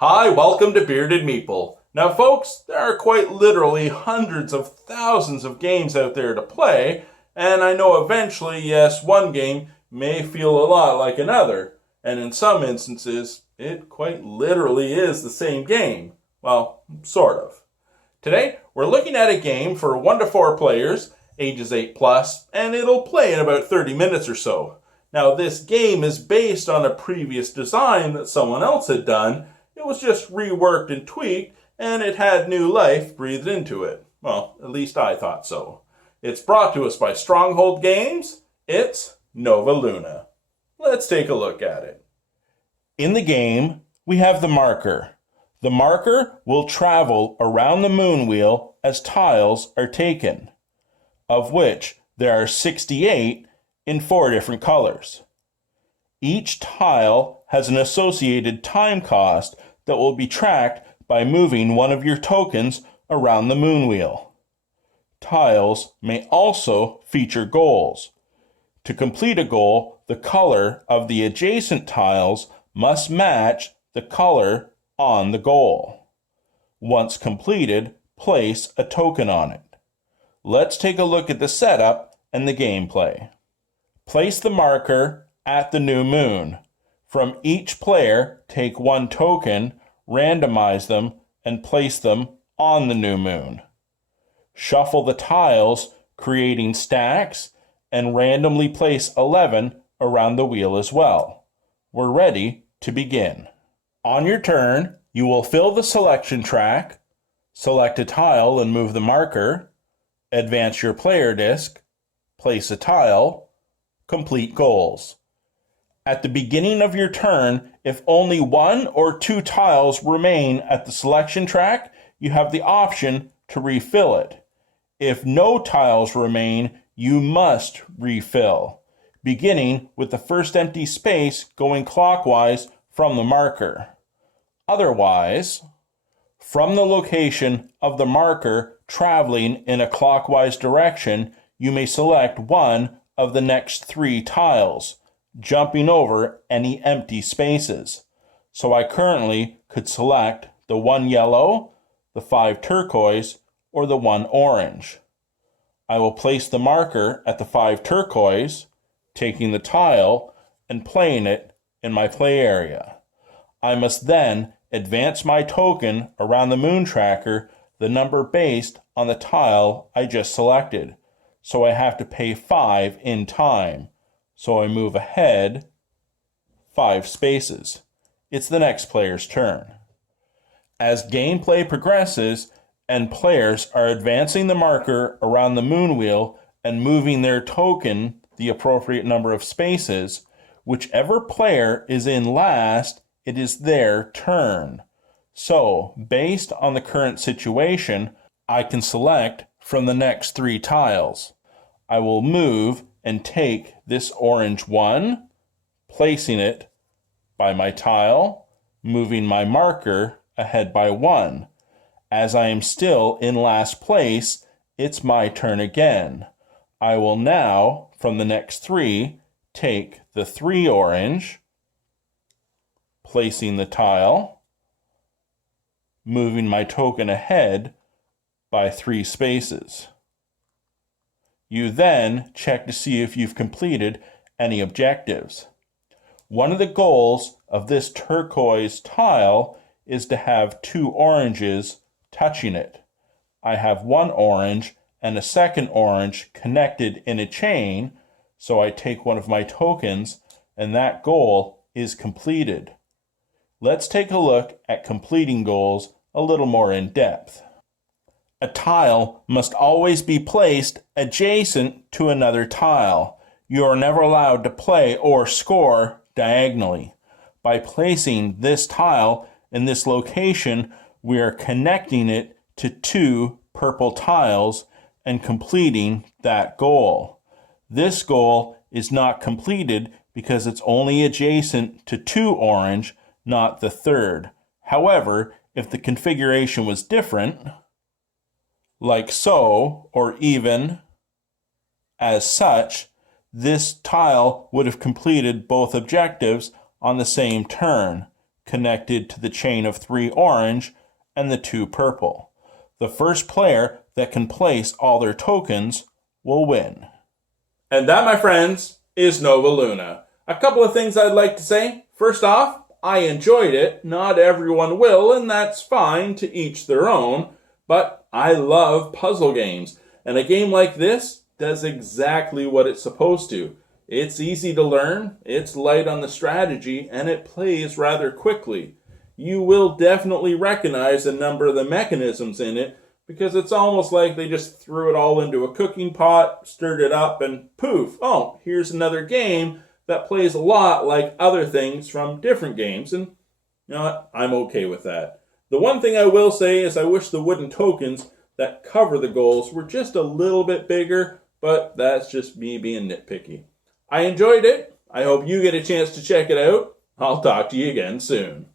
Hi, welcome to Bearded Meeple. Now, folks, there are quite literally hundreds of thousands of games out there to play, and I know eventually, yes, one game may feel a lot like another, and in some instances, it quite literally is the same game. Well, sort of. Today, we're looking at a game for 1 to 4 players, ages 8 plus, and it'll play in about 30 minutes or so. Now, this game is based on a previous design that someone else had done. It was just reworked and tweaked, and it had new life breathed into it. Well, at least I thought so. It's brought to us by Stronghold Games. It's Nova Luna. Let's take a look at it. In the game, we have the marker. The marker will travel around the moon wheel as tiles are taken, of which there are 68 in 4 different colors. Each tile has an associated time cost that will be tracked by moving one of your tokens around the moon wheel. Tiles may also feature goals. To complete a goal, the color of the adjacent tiles must match the color on the goal. Once completed, place a token on it. Let's take a look at the setup and the gameplay. Place the marker at the new moon. From each player, take 1 token, randomize them, and place them on the new moon. Shuffle the tiles, creating stacks, and randomly place 11 around the wheel as well. We're ready to begin. On your turn, you will fill the selection track, select a tile and move the marker, advance your player disc, place a tile, complete goals. At the beginning of your turn, if only 1 or 2 tiles remain at the selection track, you have the option to refill it. If no tiles remain, you must refill, beginning with the first empty space going clockwise from the marker. Otherwise, from the location of the marker traveling in a clockwise direction, you may select one of the next 3 tiles, jumping over any empty spaces. So I currently could select the 1 yellow, the 5 turquoise, or the 1 orange. I will place the marker at the 5 turquoise, taking the tile and playing it in my play area. I must then advance my token around the moon tracker, the number based on the tile I just selected. So I have to pay 5 in time. So I move ahead 5 spaces. It's the next player's turn. As gameplay progresses and players are advancing the marker around the moon wheel and moving their token the appropriate number of spaces, whichever player is in last, it is their turn. So, based on the current situation, I can select from the next 3 tiles. I will move and take this orange 1, placing it by my tile, moving my marker ahead by 1. As I am still in last place, it's my turn again. I will now, from the next 3, take the 3 orange, placing the tile, moving my token ahead by 3 spaces. You then check to see if you've completed any objectives. One of the goals of this turquoise tile is to have 2 oranges touching it. I have 1 orange and a second orange connected in a chain, so I take one of my tokens and that goal is completed. Let's take a look at completing goals a little more in depth. A tile must always be placed adjacent to another tile. You are never allowed to play or score diagonally. By placing this tile in this location, we are connecting it to 2 purple tiles and completing that goal. This goal is not completed because it's only adjacent to 2 orange, not the 3rd. However, if the configuration was different, like so, or even as such, this tile would have completed both objectives on the same turn. connected to the chain of 3 orange and the 2 purple. The first player that can place all their tokens will win. And that, my friends, is Nova Luna. A couple of things I'd like to say. First off, I enjoyed it. Not everyone will, and that's fine, to each their own. But I love puzzle games, and a game like this does exactly what it's supposed to. It's easy to learn, it's light on the strategy, and it plays rather quickly. You will definitely recognize a number of the mechanisms in it, because it's almost like they just threw it all into a cooking pot, stirred it up, and poof, oh, here's another game that plays a lot like other things from different games, and you know what? I'm okay with that. The one thing I will say is I wish the wooden tokens that cover the goals were just a little bit bigger, but that's just me being nitpicky. I enjoyed it. I hope you get a chance to check it out. I'll talk to you again soon.